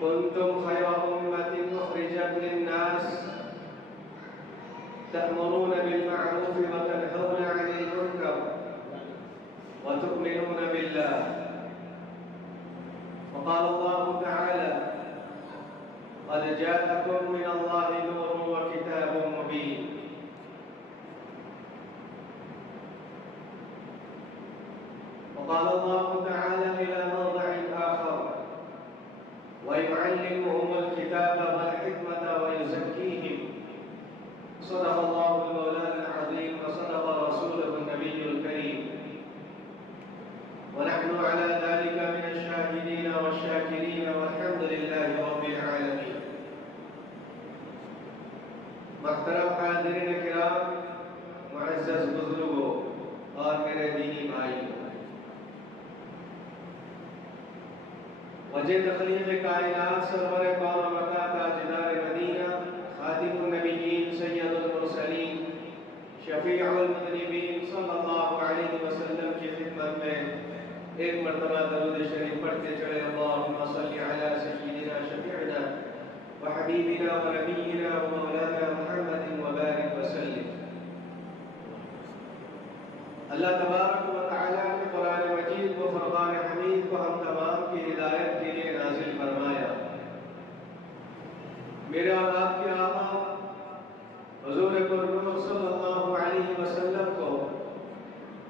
كنتم خير أمة أخرجت للناس تأمرون بالمعروف وتنهون عن المنكر وتؤمنون بالله. وقال الله تعالى: قد جاءكم من الله نور وكتاب مبين. وقال الله تعالى إلى موضع آخر: ويعلمهم الكتاب والحكمة ويزكيهم. صدق الله المولانا العظيم وصدق رسوله النبي الكريم، ونحن على ذلك من الشاهدين والشاكرين والحمد لله رب العالمين. محترم حاضرین کرام، معزز بزرگوں اور میرے دینی بھائیوں، وجہ تخلیق کائنات سرور کون و مکان تاجدار مدینہ خاتم النبیین سید المرسلین شفیع المذنبین صلی اللہ علیہ وسلم کی خدمت میں ایک مرتبہ درود شریف پڑھتے چلے: اللہم صلی علی سیدنا شفیعنا وحبیبنا ونبینا ومولانا محمد وبارک وسلم. اللہ تبارک و تعالیٰ نے قرآن مجید کو، فرقان حمید کو ہم تمام کی ہدایت کے لیے نازل فرمایا. میرے اور آپ کے آقا حضور پرنور صلی اللہ علیہ وسلم کو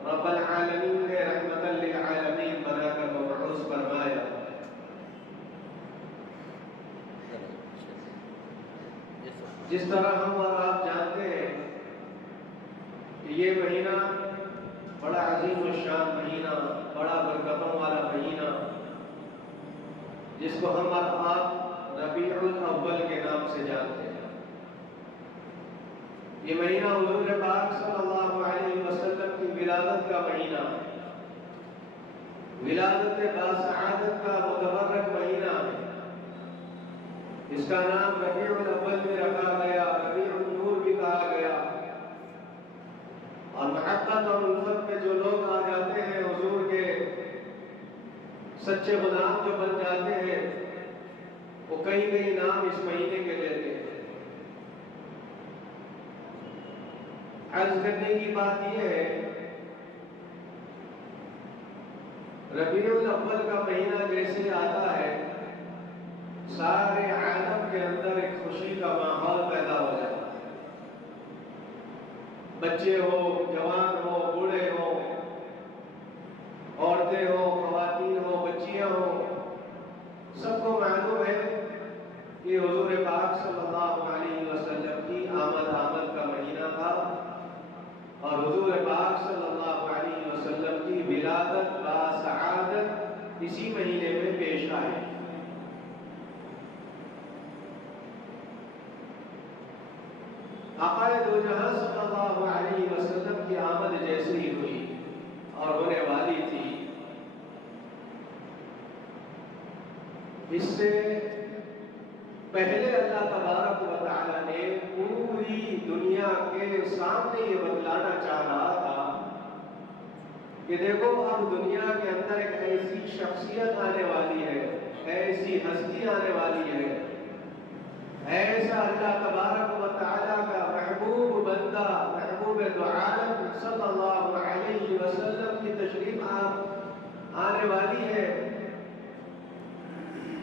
رب العالمین نے رحمت للعالمین بنا کر مبعوث فرمایا. جس طرح ہم اور آپ جانتے ہیں کہ یہ مہینہ بڑا عظیم الشان مہینہ، بڑا برکتوں والا مہینہ، جس کو ہم اور آپ ربیع الاول کے نام سے جانتے ہیں. یہ مہینہ حضور پاک صلی اللہ علیہ وسلم کی ولادت کا مہینہ، ولادت باسعادت کا متبرک مہینہ ہے. اس کا نام ربیع الاول میں رکھا گیا، ربیع النور بھی کہا گیا. اور محبت اور الفت میں جو لوگ آ جاتے ہیں حضور کے سچے غلام جو بن جاتے ہیں، وہ کئی کئی نام اس مہینے کے لیتے ہیں. عرض کرنے کی بات یہ ہے، ربیع الاول کا مہینہ جیسے آتا ہے سارے عالم کے اندر ایک خوشی کا ماحول پیدا ہو جاتا ہے. بچے ہو، جوان ہو، بوڑھے ہو، عورتیں ہو، خواتین ہو، بچیاں ہو، سب کو معلوم ہے کہ حضور پاک صلی اللہ علیہ وسلم کی آمد کا مہینہ تھا، اور حضور پاک صلی اللہ علیہ وسلم کی ولادت باسعادت اسی مہینے میں پیش آئی. آقا دو جہاں صلی اللہ علیہ وسلم کی آمد جیسے ہی ہوئی اور ہونے والی تھی، اس سے پہلے اللہ تبارک و تعالیٰ نے پوری دنیا کے سامنے یہ بتلانا چاہ رہا تھا کہ دیکھو اب دنیا کے اندر ایک ایسی شخصیت آنے والی ہے، ایسی ہستی آنے والی ہے، ایسا اللہ تبارک و تعالیٰ کا محبوب بندہ، محبوب دو عالم صلی اللہ علیہ وسلم کی تشریف آنے والی ہے،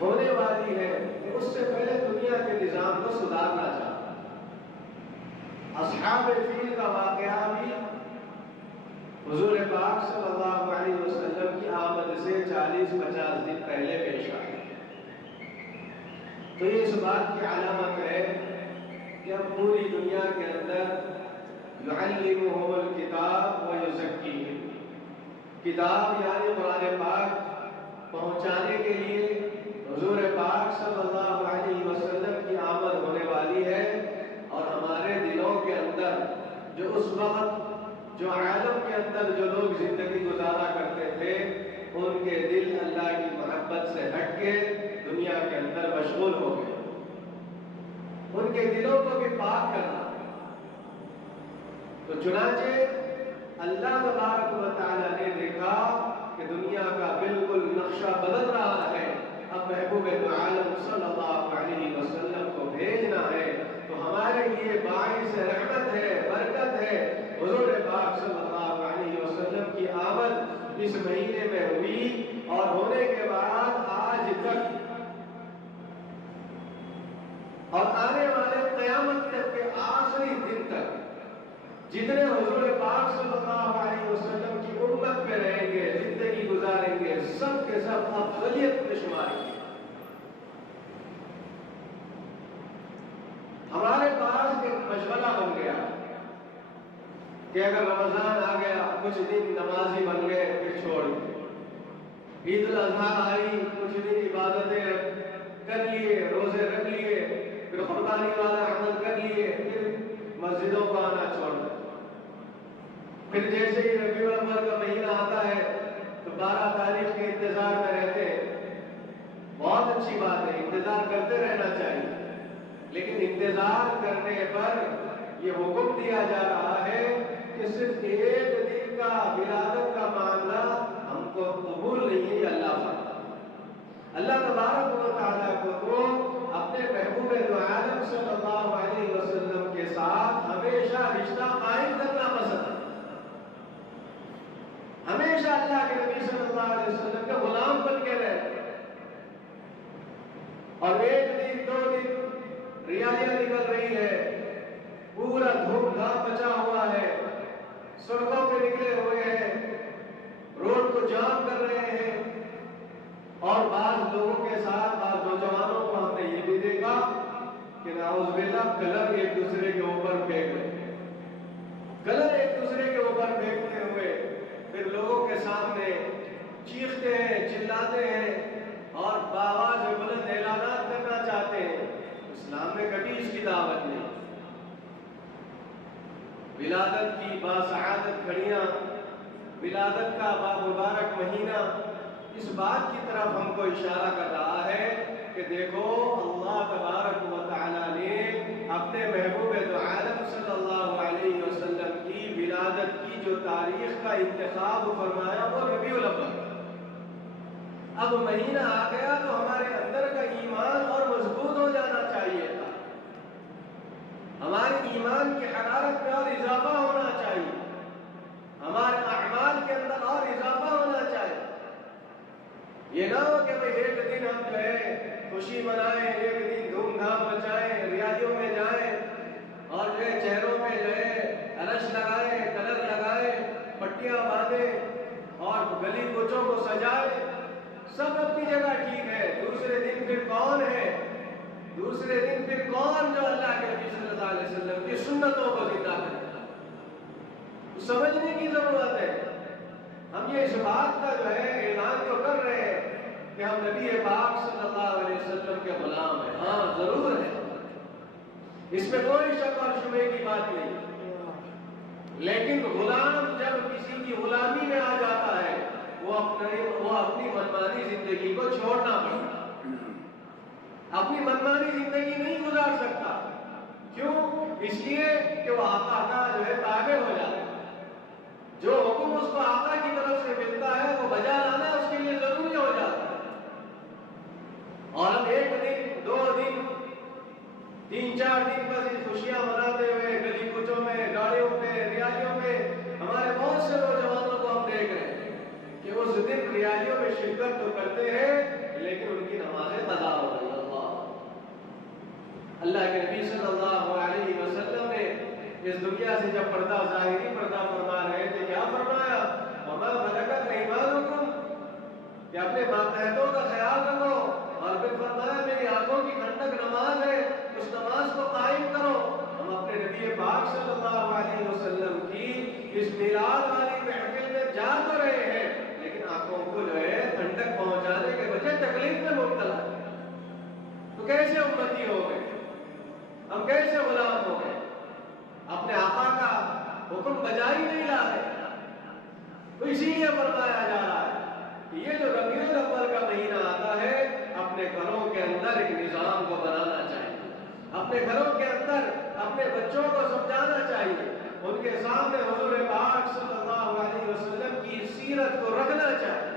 ہونے والی ہے. اس سے پہلے دنیا کے نظام کو سدھارنا چاہتا. اصحاب فیل کا واقعہ بھی حضور پاک صلی اللہ علیہ وسلم کی آمد سے 40-50 دن پہلے پیش آئے. تو یہ اس بات کی علامت ہے کہ اب پوری دنیا کے اندر یعلمہم الکتاب ویزکیہم، کتاب یعنی قرآن پاک پہنچانے کے لیے حضور پاک صلی اللہ علیہ وسلم کی آمد ہونے والی ہے. اور ہمارے دلوں کے اندر جو اس وقت جو عالم کے اندر جو لوگ زندگی گزارا کرتے تھے، ان کے دل اللہ کی محبت سے ہٹ کے دنیا کے اندر مشغول ہو گئے. ان کے دلوں کو بھی پاک کرنا. تو چنانچہ اللہ تبارک و تعالیٰ نے دیکھا کہ دنیا کا بالکل نقشہ بدل رہا ہے، اب محبوب دو عالم صلی اللہ علیہ وسلم کو بھیجنا ہے، تو ہمارے لیے باعث رحمت ہے، برکت ہے۔ حضور پاک صلی اللہ علیہ وسلم کی آمد اس مہینے میں ہوئی، اور ہونے کے بعد آج تک اور آنے والے قیامت تک کے آخری دن تک جتنے حضور پاک صلی اللہ علیہ وسلم کی امت میں رہیں گے، زندگی گزاریں گے، سب کے سب افضلیت میں شمار ہیں۔ ہمارے پاس ایک مشغلہ بن گیا کہ اگر رمضان آ گیا کچھ دن نمازی بن گئے پھر چھوڑ گئے، عید الاضحیٰ آئی کچھ دن عبادتیں کر لیے، روزے رکھ لیے، پھر قربانی والا عمل کر لیے، پھر مسجدوں کو آنا چھوڑ دیا۔ پھر جیسے ہی ربیع الاول کا مہینہ آتا ہے تو 12 تاریخ کے انتظار میں رہتے ہیں۔ بہت اچھی بات ہے، انتظار کرتے رہنا چاہیے، لیکن انتظار کرنے پر یہ حکم دیا جا رہا ہے کہ صرف ایک دن کا ولادت کا معاملہ ہم کو قبول نہیں ہے، یہ اللہ فرماتا ہے۔ اللہ تبارک و تعالیٰ کو تو اپنے محبوب دو عالم صلی اللہ علیہ وسلم کے ساتھ ہمیشہ رشتہ قائم کرنا پسند ہے۔ ہمیشہ اللہ کے نبی صلی اللہ علیہ وسلم کا غلام بن کے رہے، اور ایک دن دو دن ریالیاں نکل رہی ہے، پورا دھوم دھام مچا ہوا ہے، سڑکوں پہ نکلے ہوئے ہیں، روڈ کو جام کر رہے ہیں، اور بعض لوگوں کے ساتھ بعض نوجوانوں کو ہم نے یہ بھی دیکھا کہ نعوذ باللہ کلر ایک دوسرے کے اوپر پھینک رہے ہیں، کلر ایک دوسرے کے اوپر پھینکتے ہوئے پھر لوگوں کے سامنے چیختے ہیں، چلاتے ہیں، اور بآواز بلند اعلانات کرنا چاہتے ہیں۔ اسلام میں کبھی اس کی دعوت نہیں۔ ولادت کی باسعادت گھڑیاں، ولادت کا بامبارک مہینہ اس بات کی طرف ہم کو اشارہ کر رہا ہے کہ دیکھو اللہ تبارک و تعالیٰ نے اپنے محبوب دو عالم صلی اللہ علیہ وسلم کی ولادت کی جو تاریخ کا انتخاب فرمایا وہ ربیع الاول۔ اب مہینہ آ گیا تو ہمارے اندر کا ایمان اور مضبوط ہو جانا چاہیے تھا، ہمارے ایمان کی حرارت میں اور اضافہ ہونا چاہیے، ہمارے اعمال کے اندر اور اضافہ ہونا چاہیے۔ یہ نہ ہو کہ بھئی ایک دن ہم جو ہے خوشی منائیں، ایک دن دھوم دھام مچائیں، ریالیوں میں جائیں، اور جو ہے چہروں پہ جو ہے ارش لگائیں، کلر لگائیں، پٹیاں باندھیں اور گلی کوچوں کو سجائیں، سب اپنی جگہ ٹھیک ہے۔ دوسرے دن پھر کون ہے، دوسرے دن پھر کون جو اللہ کے نبی صلی اللہ علیہ وسلم کی سنتوں کو زندہ کرے گا؟ سمجھنے کی ضرورت ہے۔ ہم یہ اس بات کا جو ہے اعلان تو کر رہے ہیں کہ ہم نبی پاک صلی اللہ علیہ وسلم کے غلام ہیں، ہاں ضرور ہے، اس میں کوئی شک اور شبہ کی بات نہیں، لیکن غلام جب کسی کی غلامی میں آ جاتا ہے وہ اپنی منمانی زندگی کو چھوڑنا پڑتا ہے، اپنی منمانی زندگی نہیں گزار سکتا۔ کیوں؟ اس لیے کہ وہ آقا کا جو ہے تابع ہو جاتا ہے، جو حکم اس کو آقا کی طرف سے ملتا ہے وہ بجا لانا اس کے لیے ضروری ہو جاتا ہے۔ اور ہم ایک دن، دو دن، 3-4 دن بس خوشیاں مناتے ہوئے گلی کوچوں میں، گاڑیوں پہ، ریالیوں میں ہمارے بہت سے نوجوانوں کو ہم دیکھ رہے ہیں کہ اس دن ریالیوں میں شرکت تو کرتے ہیں لیکن ان کی نمازیں قضا ہو رہی ہیں۔ اللہ کے نبی صلی اللہ علیہ وسلم نے اس دنیا سے جب پردہ، ظاہری پردہ فرما رہے تھے، کیا فرمایا؟ وَمَا مَلَكَتْ أَيْمَانُكُمْ، کہ اپنے ماتحتوں کا خیال رکھو، اور پھر فرمایا میری آنکھوں کی ٹھنڈک نماز ہے، اس نماز کو قائم کرو۔ ہم اپنے نبی پاک صلی اللہ علیہ وسلم کی اس میلاد والی محفل میں جا تو رہے ہیں لیکن آنکھوں کو جو ہے ٹھنڈک پہنچانے کے بجائے تکلیف میں مبتلا ہے۔ تو کیسے امتی ہو گئے ہم، کیسے غلام ہو گئے؟ اپنے آقا کا حکم بجا ہی نہیں لا رہے۔ تو اسی لیے فرمایا جا رہا ہے کہ یہ جو ربیع الاول کا مہینہ آتا ہے اپنے گھروں کے اندر ایک نظام کو بنانا چاہیے، اپنے گھروں کے اندر اپنے بچوں کو سمجھانا چاہیے، ان کے سامنے حضور پاک صلی اللہ علیہ وسلم کی سیرت کو رکھنا چاہیے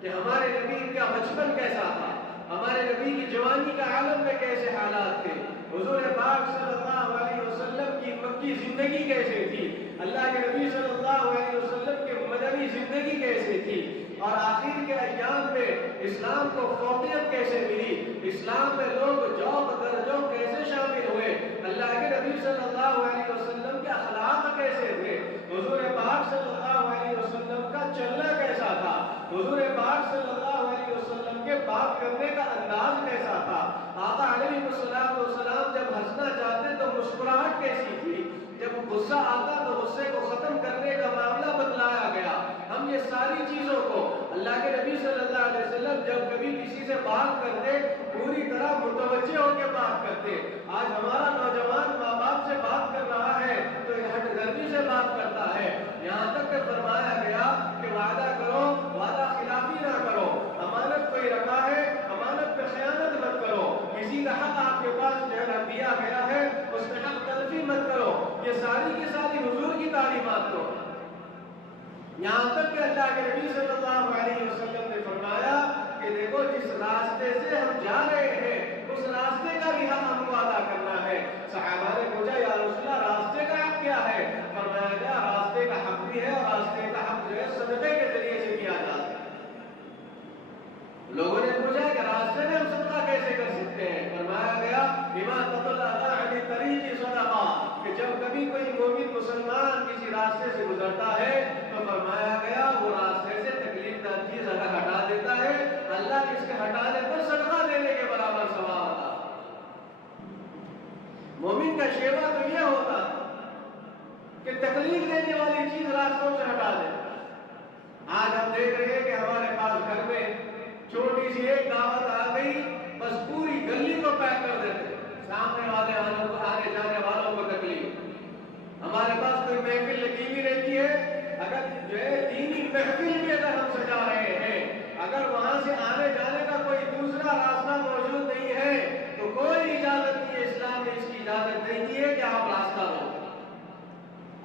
کہ ہمارے نبی کا بچپن کیسا تھا، ہمارے نبی کی جوانی کا عالم میں کیسے حالات تھے، حضور پاک صلی اللہ علیہ وسلم کی مکی زندگی کیسے تھی، اللہ کے نبی صلی اللہ علیہ وسلم کی مدنی زندگی کیسے تھی، اور آخر کے ایام میں اسلام کو فوقیت کیسے ملی، اسلام میں لوگ جوق درجوں کیسے شامل ہوئے، اللہ کے نبی صلی اللہ علیہ وسلم کے اخلاق کیسے تھے، حضور پاک صلی اللہ علیہ وسلم کا چلنا کیسا تھا، حضور پاک صلی اللہ علیہ وسلم کے بات کرنے کا انداز کیسا تھا، آقا علیہ السلام جب ہنسنا چاہتے تو مسکراہٹ کیسی تھی، جب غصہ آتا تو غصے کو ختم کرنے کا معاملہ بتلایا گیا۔ ہم یہ ساری چیزوں کو اللہ کے نبی صلی اللہ علیہ وسلم جب کبھی کسی سے بات کرتے پوری طرح متوجہ ہو کے بات کرتے۔ آج ہمارا نوجوان ماں باپ سے بات کر رہا ہے تو ہٹ دھرمی سے بات کرتا ہے، یہاں تک کہ فرمایا گیا کہ وعدہ کرو، وعدہ خلافی نہ کرو، امانت کوئی رکھا ہے امانت پہ خیانت مت کرو، کسی کا حق آپ کے پاس دیا گیا ہے اس میں حق تلفی مت کرو، یہ ساری کی ساری حضور کی تعلیمات کو، یہاں تک کہ اللہ کے نبی صلی اللہ علیہ وسلم نے فرمایا کہ دیکھو جس راستے سے ہم جا رہے ہیں اس راستے کا بھی حق ہم کو ادا کرنا ہے۔ صحابہ نے پوچھا یا رسول اللہ راستے کا حق کیا ہے؟ فرمایا گیا راستے کا حق بھی ہے اور راستے کا حق جو ہے صدقے کے ذریعے سے کیا جا سکتا ہے۔ لوگوں نے پوچھا کہ راستے میں ہم صدقہ کیسے کر سکتے ہیں؟ فرمایا گیا بما تطل علی طریق صدقہ، کہ جب کبھی کوئی مومن مسلمان کسی راستے سے گزرتا ہے تو فرمایا گیا وہ راستے سے تکلیف دہ چیز اگر ہٹا دیتا ہے اللہ اس کے ہٹانے پر صدقہ دینے کے برابر ثواب ہوتا۔ مومن کا شیوا تو یہ ہوتا کہ تکلیف دینے والی چیز راستوں سے ہٹا دے۔ آج ہم دیکھ رہے ہیں کہ ہمارے پاس گھر میں چھوٹی سی ایک دعوت آ گئی بس پوری گلی کو پیک کر دیتے، سامنے والے آنے جانے والوں کو تکلیف۔ ہمارے پاس کوئی محفل لگی ہوئی رہتی ہے، اگر جو ہے دینی محفل بھی اگر ہم سجا رہے ہیں، اگر وہاں سے آنے جانے کا کوئی دوسرا راستہ موجود نہیں ہے تو کوئی اجازت نہیں ہے، اسلام نے اس کی اجازت نہیں دی ہے کہ آپ راستہ لو۔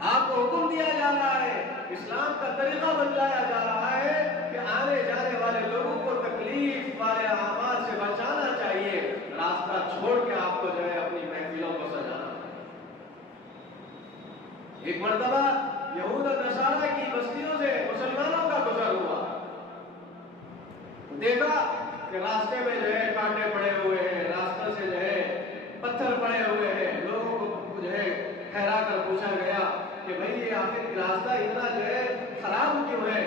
آپ کو حکم دیا جا رہا ہے، اسلام کا طریقہ بتلایا جا رہا ہے کہ آنے جانے والے لوگوں کو تکلیف والے اعمال سے بچانا چاہیے، راستہ چھوڑ کے آپ کو جو ہے اپنی محفلوں کو سجانا۔ ایک مرتبہ یہود و نصارہ کی بستیوں سے مسلمانوں کا گزر ہوا، دیکھا کہ راستے میں جو ہے کانٹے پڑے ہوئے ہیں، راستوں سے جو ہے پتھر پڑے ہوئے ہیں، لوگوں کو جو ہے ٹھہرا کر پوچھا گیا کہ بھئی یہ آخر راستہ اتنا جو ہے خراب کیوں ہے؟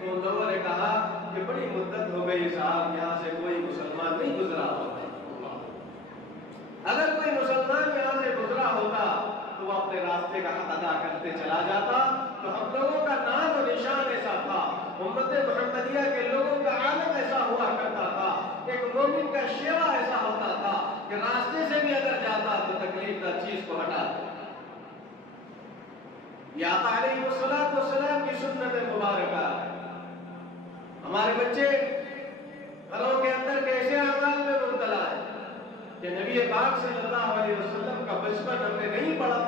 تو ان لوگوں نے کہا کہ بڑی مدت ہو گئی صاحب یہاں سے کوئی مسلمان نہیں گزرا ہوتا، اگر کوئی مسلمان یہاں سے گزرا ہوتا تو وہ اپنے راستے کا حق ادا کرتے چلا جاتا، تو ہم لوگوں کا نام و نشان ایسا تھا، امت محمدیہ کے لوگوں کا عالم ایسا ہوا کرتا تھا، ایک مومن کا شیوا ایسا ہوتا تھا کہ راستے سے بھی اگر جاتا تو تکلیف دہ چیز کو ہٹا دے۔ یہ آقا علیہ السلام کی سنت مبارکہ ہے۔ ہمارے بچے گھروں کے اندر کیسے اعمال میں مبتلا ہے کہ نبی پاک صلی اللہ علیہ وسلم کا بچپن ہم نے نہیں پڑھا،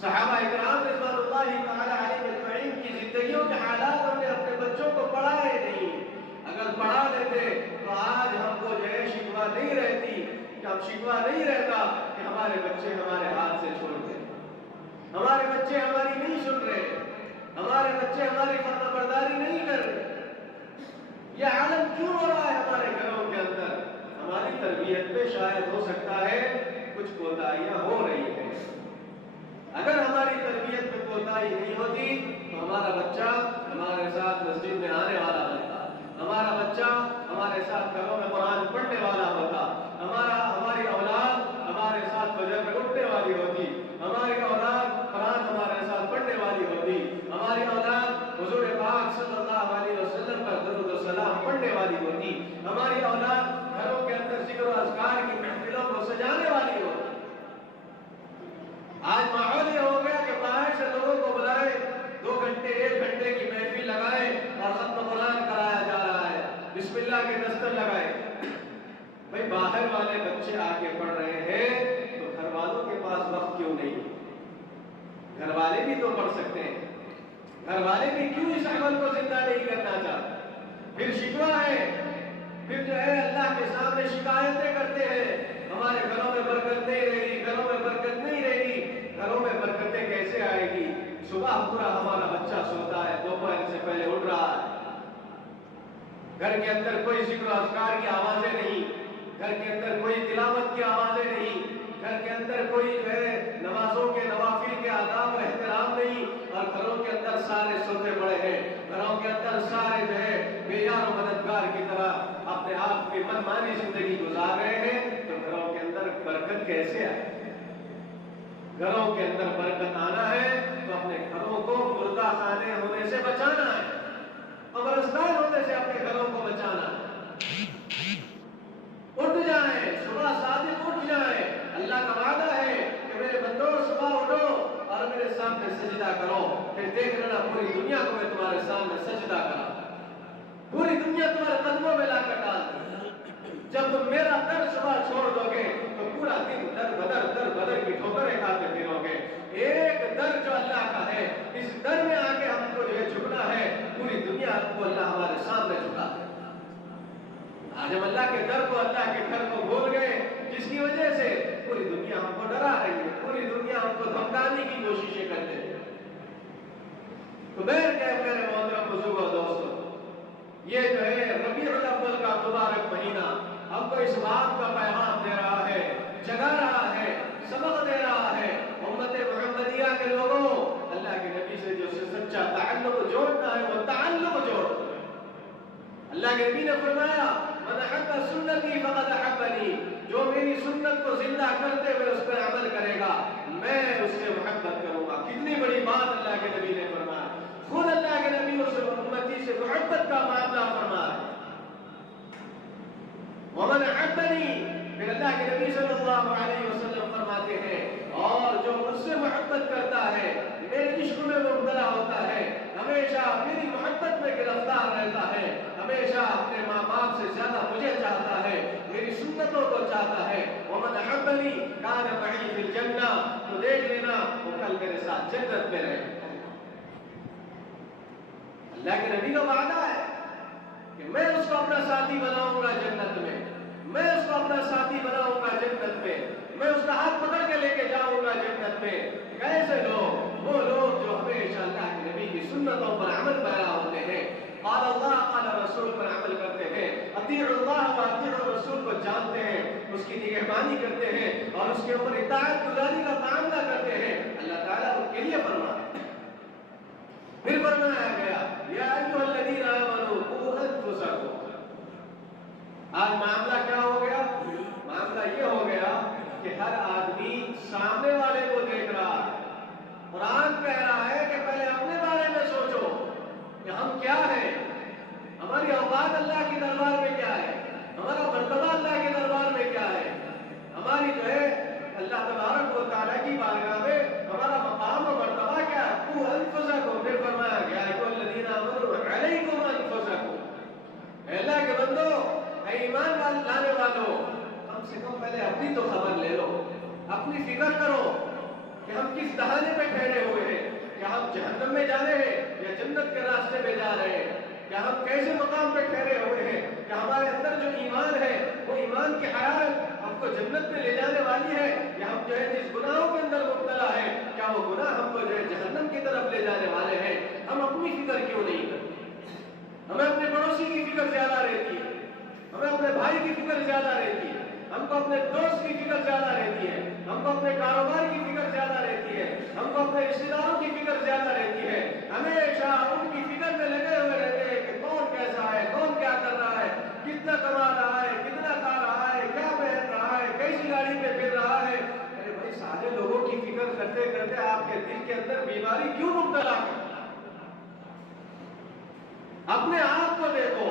صحابہ اکرام رضوان اللہ تعالی علیہ اجمعین کی زندگیوں کے حالات ہم نے اپنے بچوں کو پڑھائے نہیں، اگر پڑھا لیتے تو آج ہم کو جو ہے شکوہ نہیں رہتی، کہ ہم شکوہ نہیں رہتا کہ ہمارے بچے ہمارے ہاتھ سے چھوڑ گئے، ہمارے بچے ہماری نہیں سن رہے، ہمارے بچے ہماری فرما برداری نہیں کر رہے۔ یہ عالم کیوں ہو رہا ہے ہمارے گھروں کے اندر؟ ہماری تربیت پہ شاید ہو سکتا ہے کچھ کوتاہیاں ہو رہی ہیں۔ اگر ہماری تربیت میں کوتاہی نہیں ہوتی تو ہمارا بچہ ہمارے ساتھ مسجد میں آنے والا ہوتا، ہمارا بچہ ہمارے ساتھ گھروں میں قرآن پڑھنے والا ہوتا، ہماری اولاد ہمارے ساتھ فجر میں اٹھنے والی ہوتی، ہماری اولاد قرآن ہمارے ساتھ پڑھنے والی ہوتی، ہماری اولاد حضور پاک صلی اللہ علیہ وسلم پر درود و سلام پڑھنے والی ہوتی، ہماری اولاد گھروں کے اندر ذکر و اذکار کی محفلوں کو سجانے والی ہوتی۔ آج ماحول یہ ہو گیا کہ باہر سے لوگوں کو بلائے، 2 گھنٹے 1 گھنٹے کی محفل لگائے اور ختم قرآن کرایا جا رہا ہے، بسم اللہ کے دستر لگائے۔ بھئی باہر والے بچے آ کے پڑھ رہے ہیں تو گھر والوں کے پاس وقت کیوں نہیں؟ گھر والے بھی تو پڑھ سکتے ہیں، گھر والے بھی کیوں اس عمل کو زندہ نہیں کرنا چاہتے؟ پھر شکوہ ہے پھر جو ہے اللہ کے سامنے شکایتیں کرتے ہیں، ہمارے گھروں میں برکت نہیں رہے گی، گھروں میں برکت نہیں رہے گی، گھروں میں برکتیں کیسے آئے گی؟ صبح پورا ہمارا بچہ سوتا ہے، دوپہر سے پہلے اٹھ رہا ہے، گھر کے اندر کوئی ذکر و اذکار کی آوازیں نہیں، گھر کے اندر کوئی تلاوت کی آوازیں نہیں، گھر کے اندر کوئی جو ہے نمازوں کے نوافل کے آداب و احترام نہیں، اور گھروں کے اندر سارے سوتے پڑے ہیں، گھروں کے اندر سارے جو ہے بے یار و مددگار کی طرح اپنے آپ کی منمانی زندگی گزار رہے ہیں، تو گھروں کے اندر برکت کیسے آئے؟ گھروں کے اندر برکت آنا ہے تو اپنے گھروں کو مردہ خانے ہونے سے بچانا ہے، قبرستان ہونے سے اپنے گھروں کو بچانا ہے۔ اٹھ جائیں، صبح صادق اٹھ جائیں، اللہ کا وعدہ ہے کہ میرے بندوں صبح اٹھو اور میرے سامنے سجدہ کرو، پھر دیکھ لینا پوری دنیا کو میں تمہارے سامنے سجدہ کرا، پوری دنیا تمہارے قدموں میں لا کر ڈال دوں۔ جب تم میرا در صبح چھوڑ دو گے تو پورا دن در بدر کی ٹھوکریں کھاتے پھرو گے۔ ایک در جو اللہ کا ہے، اس در میں آ کے ہم کو جو ہے جھکنا ہے، پوری دنیا کو اللہ ہمارے سامنے جھکا دے۔ آج ہم اللہ کے در کو، اللہ کے گھر کو بھول گئے، جس کی وجہ سے پوری دنیا ہم کو ڈرا رہی ہے، پوری دنیا ہم کو دھمکانے کی کوششیں کرتے ہیں۔ تو میرے محترم بزرگوں اور دوستوں، یہ جو ہے ربیع الاول کا مبارک مہینہ ہم کو اس بات کا پیغام دے رہا ہے، جگا رہا ہے، سبق دے رہا ہے، امت محمدیہ کے لوگوں، اللہ کے نبی سے جو سچا تعلق جوڑنا ہے وہ تعلق جوڑو۔ اللہ کے نبی نے فرمایا من احب سنتی فقد احبنی، جو میری سنت کو زندہ کرتے ہوئے اس پر عمل کرے گا میں اس سے محبت کروں گا۔ کتنی بڑی بات اللہ کے نبی نے فرمایا، خود اللہ کے نبی اس امتی سے محبت کا معاملہ فرمایا۔ ومن احبنی، پھر اللہ کے نبی صلی اللہ علیہ وسلم فرماتے ہیں اور جو مجھ سے محبت کرتا ہے، میرے عشق میں مبتلا ہوتا ہے، ہمیشہ میری محبت میں گرفتار رہتا ہے، ہمیشہ اپنے ماں باپ سے زیادہ مجھے چاہتا ہے، میری سنتوں کو چاہتا ہے، ومن احبنی کان معی فی الجنہ، تو دیکھ لینا وہ کل میرے ساتھ جنت میں رہے۔ اللہ کے نبی کا وعدہ ہے کہ میں اس کو اپنا ساتھی بناؤں گا جنت میں، میں اس کو اپنا ساتھی بناؤں گا جنت میں، میں اس کا ہاتھ پکڑ کے لے کے جاؤں گا جنت میں۔ کیسے لوگ؟ وہ لوگ جو ہمیشہ اللہ کے نبی کی سنتوں پر عمل پیرا ہوتے ہیں، قال اللہ قال رسول پر عمل کرتے ہیں، اطیعوا اللہ و اطیعوا الرسول کو جانتے ہیں، اس کی نگہبانی کرتے ہیں اور اس کے اوپر اطاعت گزاری کا معاملہ کرتے ہیں، اللہ تعالیٰ ان کے لیے فرماتا ہے۔ پھر فرمایا گیا یا ایھا الذین آمنوا قوا انفسکم۔ آج معاملہ کیا ہو گیا؟ معاملہ یہ ہو گیا کہ ہر آدمی سامنے والے کو دیکھ رہا ہے، قرآن کہہ رہا ہے کہ پہلے اپنے بارے میں سوچو کہ ہم کیا ہیں، ہماری اوقات اللہ کے دربار میں کیا ہے، ہمارا مرتبہ اللہ کے دربار میں کیا ہے، ہماری جو ہے اللہ تبارک و تعالیٰ کی بارگاہ میں ہمارا مقام و مرتبہ کیا ہے۔ قوا انفسکم، پھر فرمایا گیا ایھا الذین آمنوا علیکم انفسکم، اے اللہ کے بندو، اے ایمان لانے والوں، کم سے کم پہلے اپنی تو خبر لے لو، اپنی فکر کرو کہ ہم کس دہانے پہ ٹھہرے ہوئے ہیں، کیا ہم جہنم میں جا رہے ہیں یا جنت کے راستے میں جا رہے ہیں، کیا ہم کیسے مقام پہ ٹھہرے ہوئے ہیں، کیا ہمارے اندر جو ایمان ہے وہ ایمان کی حرارت ہم کو جنت میں لے جانے والی ہے، یا ہم جو ہے جس گناہوں کے اندر مبتلا ہے کیا وہ گناہ ہم کو جو ہے جہنم کی طرف لے جانے والے ہیں۔ ہم اپنی فکر کیوں نہیں کرتے؟ ہمیں اپنے پڑوسی کی فکر زیادہ رہتی ہے، ہمیں اپنے بھائی کی فکر زیادہ رہتی ہے، ہم کو اپنے دوست کی فکر زیادہ رہتی ہے، ہم کو اپنے کاروبار کی فکر زیادہ رہتی ہے، ہم کو اپنے رشتہ داروں کی فکر زیادہ رہتی ہے، ہمیشہ ان کی فکر میں لگے ہوئے رہتے ہیں کہ کون کیسا ہے، کون کیا کر رہا ہے، کتنا کما رہا ہے، کتنا کھا رہا ہے، کیا پہن رہا ہے، کیسی گاڑی پہ پھر رہا ہے۔ ارے بھائی، سارے لوگوں کی فکر کرتے کرتے آپ کے دل کے اندر بیماری کیوں مبتلا ہے؟ اپنے آپ کو دیکھو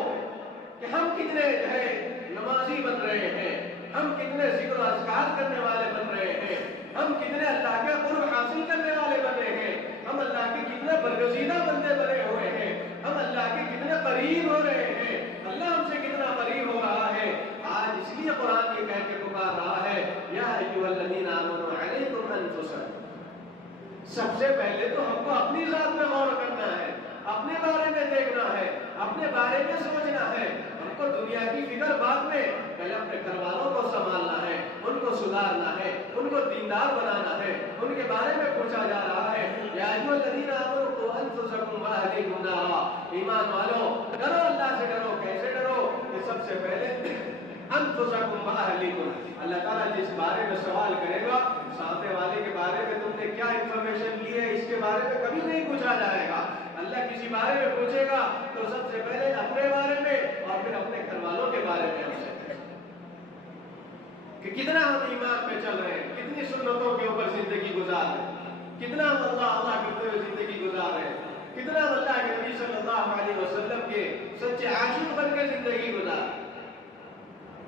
کہ ہم کتنے جو ہے نمازی بن رہے ہیں، ہم کتنے ذکر و اذکار کرنے والے بن رہے ہیں، ہم کتنے اللہ کے قرب حاصل کرنے والے بنے ہیں، ہم اللہ کے کتنے برگزیدہ بندے بنے ہوئے ہیں، ہم اللہ کے کتنے قریب ہو رہے ہیں، اللہ ہم سے کتنا قریب ہو رہا ہے۔ آج اس لیے قرآن یہ کہہ کے پکار رہا ہے یا ایھا الذین آمنوا علیکم انفسکم۔ سب سے پہلے تو ہم کو اپنی ذات میں غور کرنا ہے، اپنے بارے میں دیکھنا ہے، اپنے بارے میں سوچنا ہے، ہم کو دنیا کی فکر بعد میں، پہلے اپنے گھر والوں کو سنبھالنا ہے، ان کو سدھارنا ہے، ان کو دیندار بنانا ہے، ان کے بارے میں پوچھا جا رہا ہے یا ایھا الذین آمنوا قوا انفسکم واہلیکم نارا، ایمان والو ڈرو، اللہ سے ڈرو، کیسے ڈرو؟ کہ سب سے پہلے انفسکم واہلیکم، اللہ تعالیٰ جس بارے میں سوال کرے گا، سامنے والے کے بارے میں تم نے کیا انفارمیشن لی ہے، اس کے بارے میں کبھی نہیں پوچھا جائے گا۔ اللہ کسی بارے میں پوچھے گا تو سب سے پہلے اپنے بارے میں اور پھر اپنے گھر والوں کے بارے میں ہم سے کہ کتنا ہم ایمان پہ چل رہے ہیں، کتنی سنتوں کے اوپر زندگی گزار رہے ہیں، کتنا ہم اللہ کرتے ہوئے زندگی گزار رہے ہیں، کتنا ہم اللہ کے نبی صلی اللہ علیہ وسلم کے سچے عاشق بن کے زندگی گزار رہے ہیں۔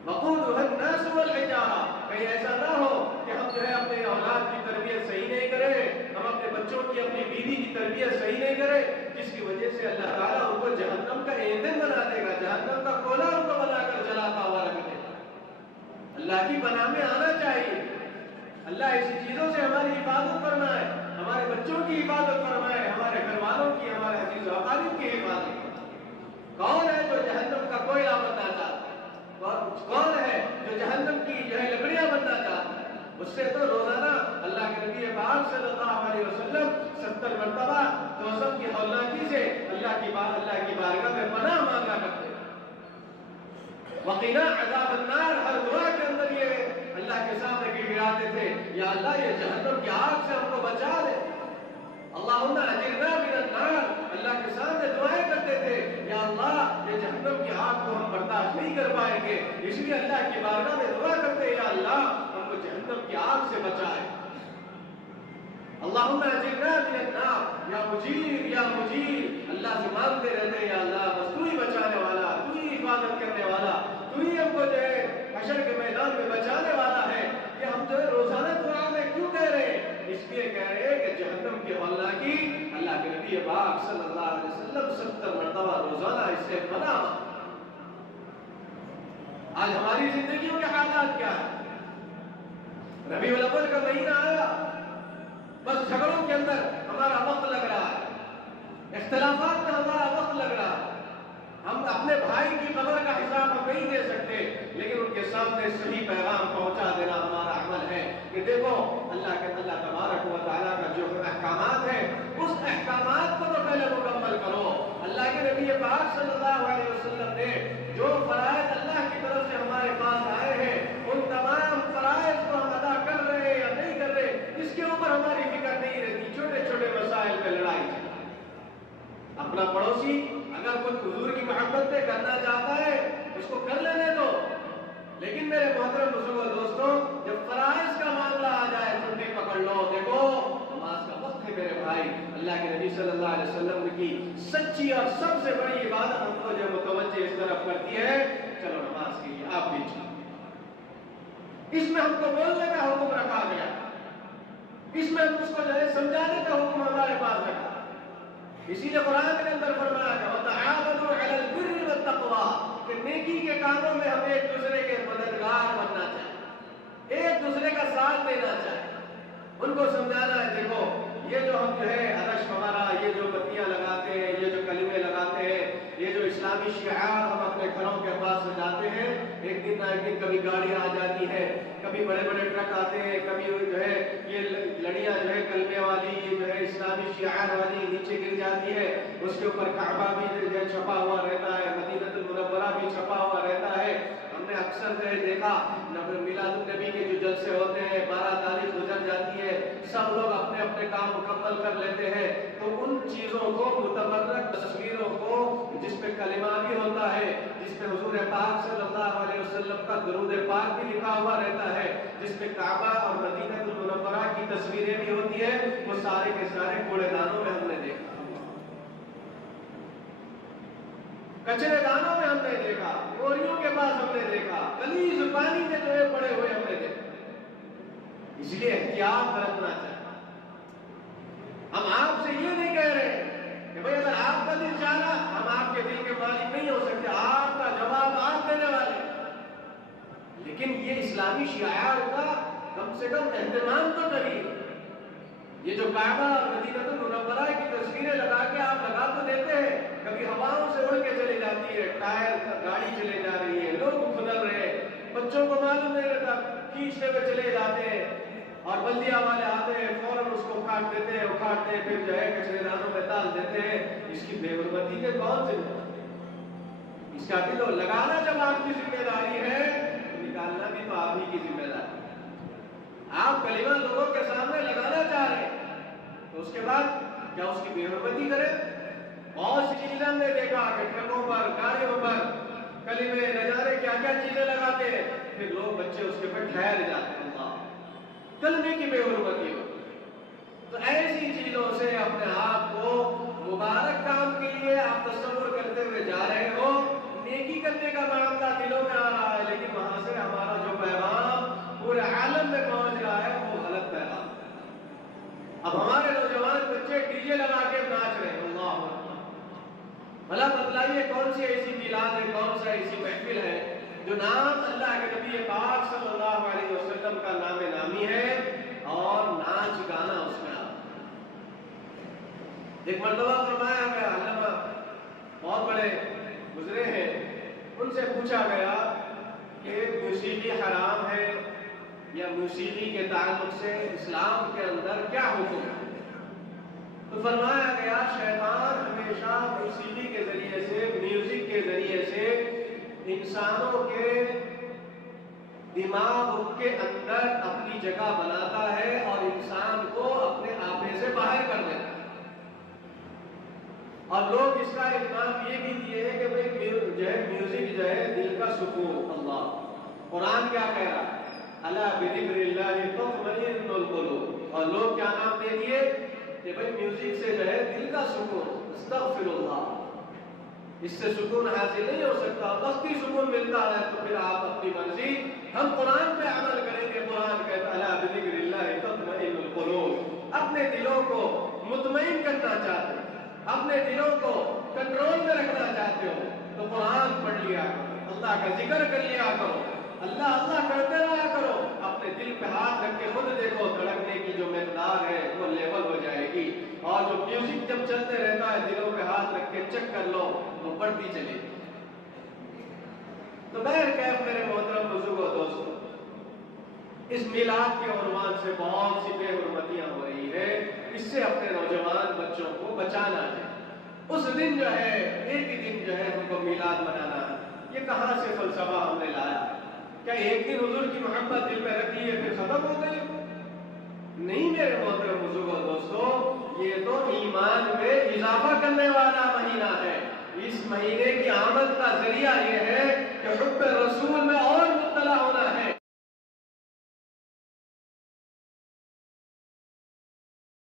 وقودها الناس والحجارہ، کہیں ایسا نہ ہو کہ ہم جو ہے اپنے اولاد کی تربیت صحیح نہیں کریں، ہم اپنے بچوں کی، اپنی بیوی کی تربیت صحیح نہیں کریں، جس کی وجہ سے اللہ تعالیٰ ان کو جہنم کا ایندھن بنا دے گا، جہنم کا کولا ان کو بنا کر جلاتا ہوا رکھ دے گا۔ اللہ کی پناہ میں آنا چاہیے، اللہ ایسی چیزوں سے ہماری حفاظت فرمائے، ہمارے بچوں کی حفاظت فرمائے، ہمارے گھر والوں کی، ہمارے عزیز و اقارب کی حفاظت فرمائے۔ کون ہے جو جہنم کا کوئلہ بننا چاہتا ہے؟ کون ہے جو جہنم کی جو ہے لکڑیاں بننا چاہتا ہے؟ اس سے تو روزانہ اللہ کے نبی پاک صلی اللہ علیہ وسلم 70 مرتبہ دوزخ کی ہولناکی سے اللہ کی بارگاہ میں پناہ مانگا کرتے ہیں۔ وقنا عذاب النار، ہر دعا کے اندر یہ اللہ کے سامنے گڑگڑاتے تھے، یا اللہ یہ جہنم کی آگ سے ہم کو بچا دے، اللہم اجرنا من النار، اللہ کے سامنے دعائیں کرتے تھے، یا اللہ یہ جہنم کی آگ کو ہم برداشت نہیں کر پائیں گے، اس لیے اللہ کی بارگاہ میں دعا کرتے ہیں یا اللہ ہم کو جہنم کی آگ سے بچائے۔ اللہم اجرنا من النار، یا مجیر، اللہ سے مانگتے رہتے ہیں یا اللہ بس تو ہی بچانے والا، تو ہی حفاظت کرنے والا، تو ہی ہم کو جو ہے حشر کے میدان میں بچانے والا ہے۔ کہ ہم جو ہے روزانہ دعا میں کیوں کہہ رہے ہیں؟ اس لیے کہہ رہے ہیں کہ جہنم کی ہولناکی اللہ کے نبی پاک صلی اللہ علیہ وسلم 70 مرتبہ روزانہ اس سے پناہ۔ آج ہماری زندگیوں کے حالات کیا ہیں؟ ربیع الاول کا مہینہ آیا، بس جھگڑوں کے اندر ہمارا وقت لگ رہا ہے، اختلافات میں ہمارا وقت لگ رہا ہے، ہم اپنے بھائی کی قبر کا حساب ہم نہیں دے سکتے، لیکن ان کے سامنے صحیح پیغام پہنچا دینا ہمارا عمل ہے کہ دیکھو اللہ تبارک و تعالیٰ کا جو احکامات ہیں اس احکامات کو تو پہلے مکمل کرو۔ اللہ کے نبی پاک صلی اللہ علیہ وسلم نے جو فرائض اللہ کی طرف سے ہمارے پاس آئے ہیں ان تمام فرائض کو ہم ادا کر رہے ہیں یا نہیں کر رہے اس کے اوپر ہماری فکر نہیں رہتی، چھوٹے چھوٹے مسائل پہ لڑائی ہے۔ اپنا پڑوسی اگر کچھ حضور کی محبت پہ کرنا چاہتا ہے اس کو کر لینے دو، لیکن میرے محترم بزرگوں دوستوں جب فرائض کا معاملہ آ جائے چھٹی پکڑ لو، دیکھو نماز کا وقت ہے میرے بھائی۔ اللہ کے نبی صلی اللہ علیہ وسلم کی سچی اور سب سے بڑی عبادت ہم کو جو متوجہ اس طرف کرتی ہے، چلو نماز کے لیے آپ بھی چلو۔ اس میں ہم کو بولنے کا حکم رکھا گیا، اس میں ہم اس کو جو ہے سمجھانے کا حکم ہمارے پاس رکھا۔ اسی لیے قرآن کے اندر فرمایا کہ وَتَعَاوَنُوا عَلَى الْبِرِّ وَالتَّقْوَىٰ، کہ نیکی کے کاموں میں ہم ایک دوسرے کے مددگار بننا چاہیے، ایک دوسرے کا ساتھ دینا چاہیے، ان کو سمجھانا ہے دیکھو یہ جو ہم جو ہے عرش وغیرہ یہ جو بتیاں لگاتے ہیں، یہ جو کلمے لگاتے ہیں، یہ جو اسلامی شعار ہم اپنے گھروں کے پاس سجاتے ہیں، ایک دن نہ ایک دن کبھی گاڑی آ جاتی ہے، کبھی بڑے بڑے ٹرک آتے ہیں، کبھی جو ہے یہ لڑیاں جو ہے کلمے والی یہ جو ہے اسلامی شعار والی نیچے گر جاتی ہے، اس کے اوپر کعبہ بھی جو ہے چھپا ہوا رہتا ہے، مدینہ المنورہ بھی چھپا ہوا رہتا ہے۔ ہم نے اکثر جو ہے دیکھا میلاد النبی کے جو جلسے ہوتے ہیں 12 تاریخ گزر جاتی ہے، سب لوگ اپنے اپنے کام مکمل کر لیتے ہیں، تو ان چیزوں کو متبرک تصویروں کو جس پہ کلمہ بھی ہوتا ہے، جس پہ حضور پاک صلی اللہ علیہ وسلم کا درود پاک بھی لکھا ہوا رہتا ہے، جس پہ کعبہ اور مدینہ المنورہ کی تصویریں بھی ہوتی ہیں، وہ سارے کے سارے کوڑے دانوں میں ہم نے دیکھا، کچرے دانوں میں ہم نے دیکھا، موریوں کے پاس ہم نے دیکھا، گلیز پانی میں جو ہے پڑے ہوئے ہم نے دیکھا۔ اس لیے احتیاط برتنا چاہیے۔ ہم آپ سے یہ نہیں کہہ رہے کہ بھئی اگر آپ کا دل چاہا ہم آپ کے دل کے مالک نہیں ہو سکتے، آپ کا جواب آپ دینے والے، لیکن یہ اسلامی شعائر کا کم سے کم اہتمام تو کریے یہ جو کعبہ اور مدینہ المنورہ کی تصویریں لگا کے آپ لگا تو دیتے ہیں، کبھی ہواؤں سے اڑ کے چلی جاتی ہے، ٹائر گاڑی چلے جا رہی ہے، لوگ کھدر رہے، بچوں کو معلوم نہیں رہتا، کھینچتے ہوئے چلے جاتے ہیں، اور بلدیہ والے آتے ہیں فوراً اس کو کاٹ دیتے ہیں، اکھاڑتے ہیں، پھر جو ہے کچرے دانوں میں ڈال دیتے ہیں۔ اس کی بے حرمتی کے کون ذمہ دار؟ اس کا بھی تو لگانا جب آپ کی ذمہ داری ہے، تو نکالنا بھی تو آپ ہی کی ذمہ داری۔ آپ کلمہ لوگوں کے سامنے لگانا چاہ رہے ہیں تو اس کے بعد کیا اس کی بے حرمتی کرے؟ بہت سی چیزیں ہم نے دیکھا کہ ٹرکوں پر، گاڑیوں پر کلمے نہ جانے کیا کیا چیزیں لگاتے ہیں، پھر لوگ بچے اس کے پر ٹھہر جاتے ہیں۔ اللہ کلمے کی بے حرمتی ہو تو ایسی چیزوں سے اپنے آپ کو مبارک کام کے لیے آپ تصور کرتے ہوئے جا رہے ہو، نیکی کرنے کا معاملہ دلوں میں آ رہا ہے، لیکن وہاں سے ہمارا جو پیغام پورے عالم میں پہنچ رہا ہے وہ غلط پیغام۔ اب ہمارے نوجوان بچے ڈی جے لگا کے ناچ رہے ہیں، اللہ اکبر۔ بھلا بتلائیے کون سی ایسی میلاد ہے، کون سا ایسی محفل ہے جو نام اللہ کے نبی پاک صلی اللہ علیہ وسلم کا نام نامی ہے اور ناچ گانا اس میں آتا ہے۔ ایک مرتبہ فرمایا گیا، علامہ بہت بڑے گزرے ہیں، ان سے پوچھا گیا کہ موسیقی حرام ہے یا موسیقی کے تعلق سے اسلام کے اندر کیا حکم ہے؟ تو فرمایا گیا شیطان ہمیشہ موسیقی کے ذریعے سے، میوزک کے ذریعے سے انسانوں کے دماغ کے اندر اپنی جگہ بناتا ہے اور انسان کو اپنے آپے سے باہر کر دیتا ہے۔ اور لوگ اس کا ایک نام یہ بھی دیے ہیں کہ بھئی جو ہے میوزک جو ہے دل کا سکون۔ اللہ قرآن کیا کہہ رہا ہے؟ الا بذکر اللہ تطمئن القلوب۔ اور لوگ کیا نام دے دیے کہ بھئی میوزک سے جو ہے دل کا سکون، استغفر اللہ، اس سے سکون حاصل نہیں ہو سکتا۔ وقتی سکون ملتا ہے تو پھر آپ اپنی مرضی، ہم قرآن پہ عمل کریں گے۔ قرآن کہتا ہے الا بذکر اللہ تطمئن القلوب۔ اپنے دلوں کو مطمئن کرنا چاہتے ہیں، اپنے دلوں کو کنٹرول میں رکھنا چاہتے ہو تو قرآن پڑھ لیا کرو، اللہ کا ذکر کر لیا کرو، اللہ اللہ کرتے رہا کرو۔ اپنے دل پہ ہاتھ رکھ کے خود دیکھو، دھڑکنے کی جو مقدار ہے وہ لیول ہو جائے گی، اور جو میوزک جب چلتے رہتا ہے دلوں پہ ہاتھ رکھ کے چیک کر لو وہ بڑھتی چلے گی۔ تو بہرکیف میرے محترم بزرگوں دوستو، اس میلاد کے عنوان سے بہت سی بے حرمتیاں ہو رہی ہے، اس سے اپنے نوجوان بچوں کو بچانا ہے۔ اس دن جو ہے ایک ہی دن جو ہے ہم کو میلاد منانا ہے، یہ کہاں سے فلسفہ ہم نے لایا؟ کیا ایک دن حضور کی محبت دل میں رکھ لی ہے پھر ختم ہو گئی؟ نہیں میرے محترم بزرگوں دوستو، یہ تو ایمان میں اضافہ کرنے والا مہینہ ہے۔ اس مہینے کی آمد کا ذریعہ یہ ہے کہ حب رسول میں اور مبتلا ہونا ہے۔